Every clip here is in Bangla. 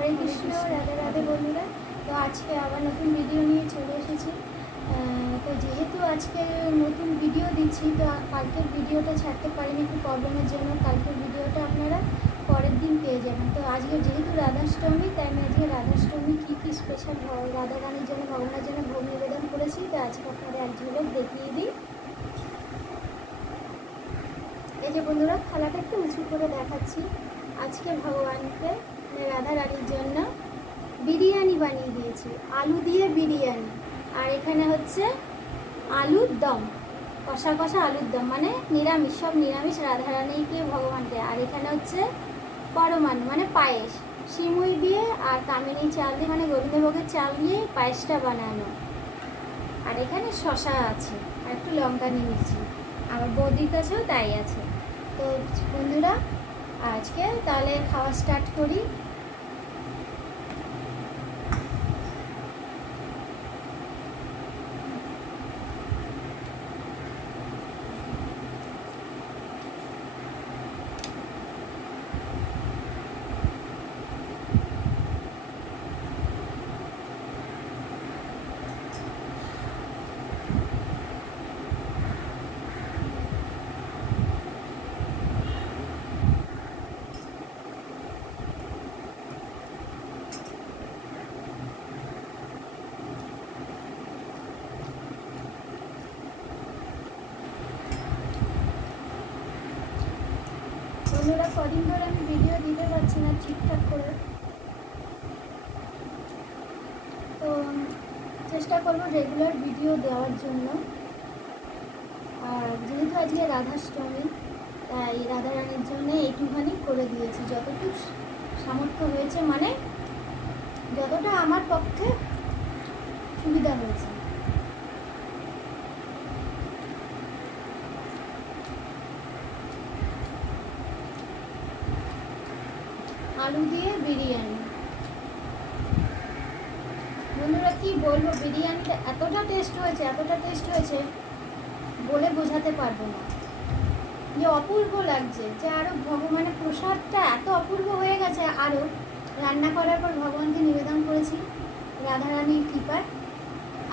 হরে কৃষ্ণ, রাধে রাধে বন্ধুরা। তো আজকে আবার নতুন ভিডিও নিয়ে চলে এসেছি। তো যেহেতু আজকে নতুন ভিডিও দিচ্ছি, তো কালকের ভিডিওটা ছাড়তে পারিনি একটু প্রবলেমের জন্য। কালকের ভিডিওটা আপনারা পরের দিন পেয়ে যাবেন। তো আজকে যেহেতু রাধাষ্টমী, তাই আমি আজকে রাধাষ্টমী কী কী স্পেশাল রাধা রানীর জন্য, ভগবানের জন্য ভোগ নিবেদন করেছি, তো আজকে আপনারা এক ঝলক দেখিয়ে দিই। এই যে বন্ধুরা, থালাটা একটু উঁচু করে দেখাচ্ছি। আজকে ভগবানকে রাধা রানীর জন্য বিরিয়ানি বানিয়ে দিয়েছি, আলু দিয়ে বিরিয়ানি। আর এখানে হচ্ছে আলুর দম, কষা কষা আলুর দম, মানে নিরামিষ, সব নিরামিষ রাধারানীকে ভগবানকে। আর এখানে হচ্ছে পরমান্ন মানে পায়েস, সিমুই দিয়ে আর কামিনী চাল দিয়ে, মানে গোবিন্দভোগের চাল দিয়ে পায়েসটা বানানো। আর এখানে শশা আছে আর একটু লঙ্কা নিয়েছি, আমার বৌদির কাছেও তাই আছে। তো বন্ধুরা, আজকে তাহলে খাওয়া স্টার্ট করি। বন্ধুরা, কদিন ধরে আমি ভিডিও দিতে পারছি না ঠিকঠাক করে, তো চেষ্টা করবো রেগুলার ভিডিও দেওয়ার জন্য। আর যেহেতু আজকে রাধাষ্টমী, তাই রাধারানীর জন্য এইটুখানি করে দিয়েছি, যতটুকু সামর্থ্য হয়েছে, মানে যতটা আমার পক্ষে সুবিধা হয়েছে। আলু দিয়ে বিরিয়ানি, বন্ধুরা কি বলবো, বিরিয়ানিটা এতটা টেস্ট হয়েছে বলে বোঝাতে পারবো না, যে অপূর্ব লাগছে, যে আরও ভগবানের প্রসাদটা এত অপূর্ব হয়ে গেছে। আরও রান্না করার পর ভগবানকে নিবেদন করেছি, রাধারানীর কৃপায়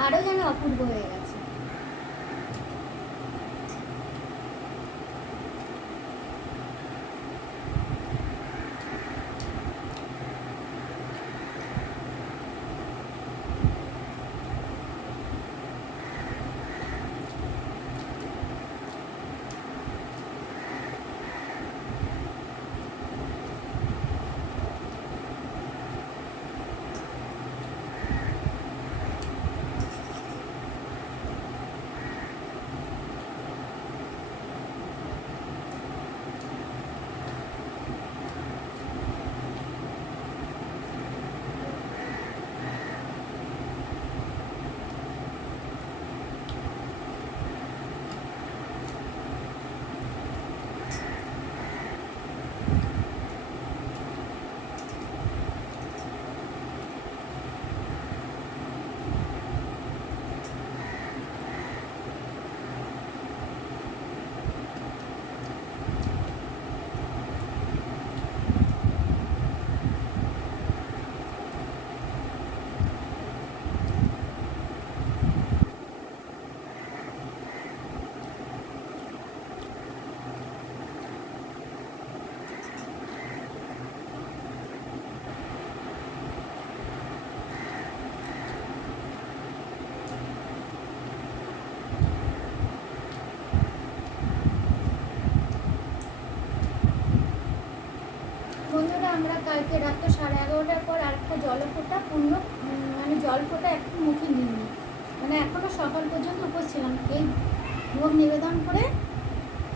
আরও যেন অপূর্ব হয়ে গেছে। বন্ধুরা, আমরা কালকে রাত্র 11:30টার পর আরেকটা জলফোঁটা মানে জলফোঁটা একটু মুখে নিইনি, মানে এখনও সকাল পর্যন্ত উপোস ছিলাম। এই ভোগ নিবেদন করে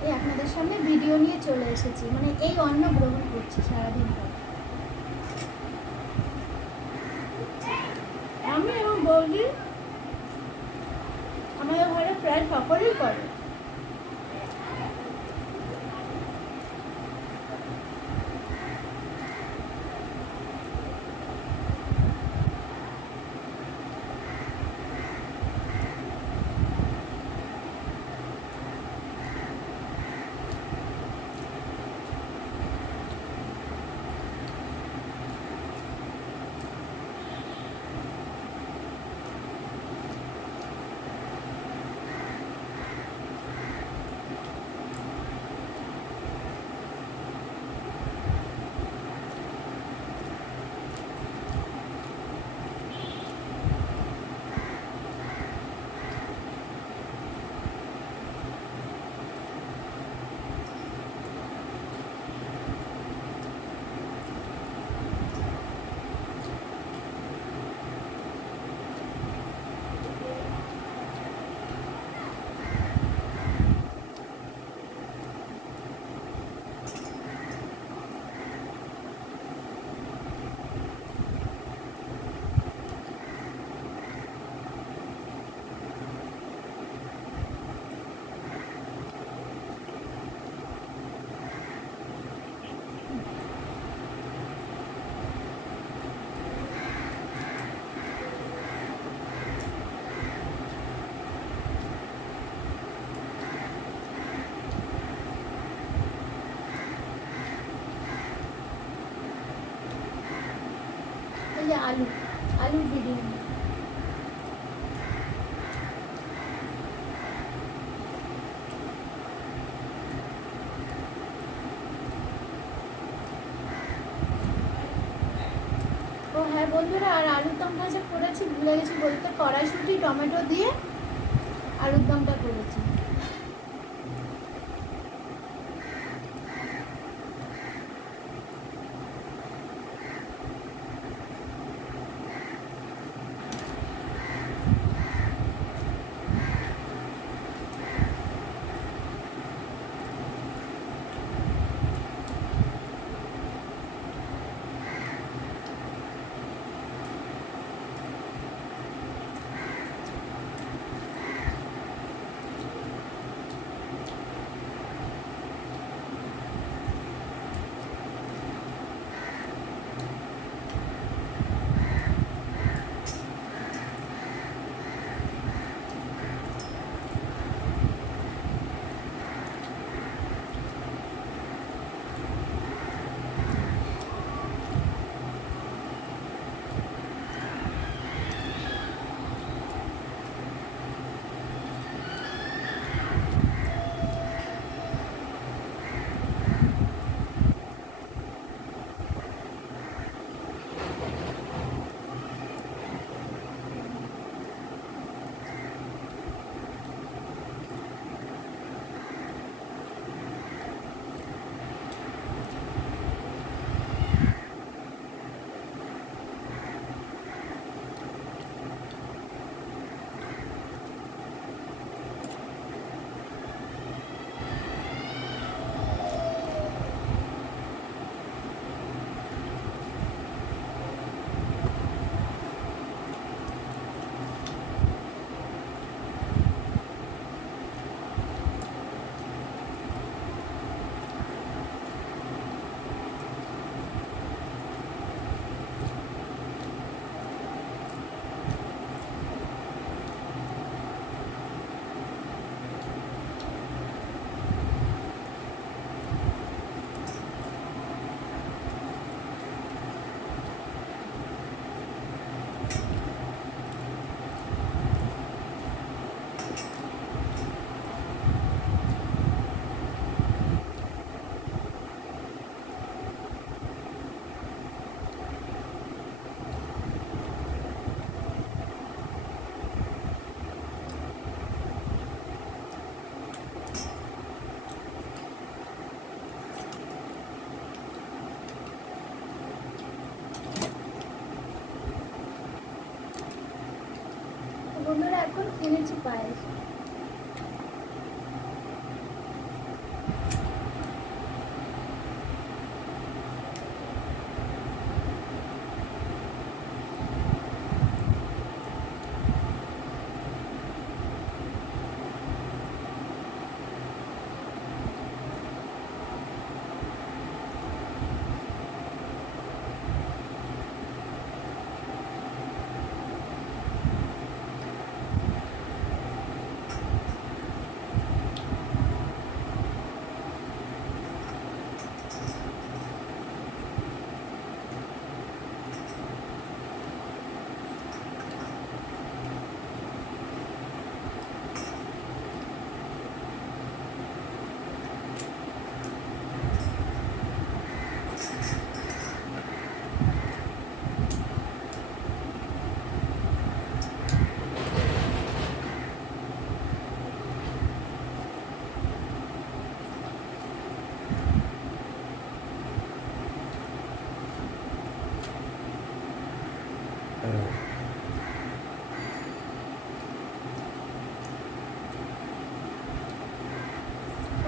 এই আপনাদের সামনে ভিডিও নিয়ে চলে এসেছি, মানে এই অন্ন গ্রহণ করছি সারাদিন পর। আমি এবং বৌদি আমাদের ঘরে প্রায় সকলেই করে। এই যে আলুর বিরিয়ানি। ও হ্যাঁ বন্ধুরা, আর আলুর দমটা যে করেছি ভুলে গেছি বলতে, কড়াইশুঁটি টমেটো দিয়ে আলুর দমটা করেছি। বন্ধুরা এখন কিনেছি পায়েস।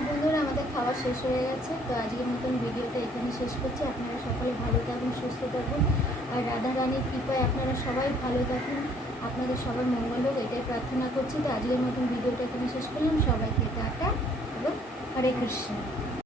বন্ধুরা আমাদের খাওয়া শেষ হয়ে গেছে, তো আজকের মতন ভিডিওটা এখানে শেষ করছি। আপনারা সকলে ভালো থাকুন, সুস্থ থাকুন, আর রাধা রানীর কৃপায় আপনারা সবাই ভালো থাকুন, আপনাদের সবার মঙ্গল হোক এটাই প্রার্থনা করছি। তো আজকের মতন ভিডিওটা এখানে শেষ করলাম। সবাইকে টাটা এবং হরে কৃষ্ণ।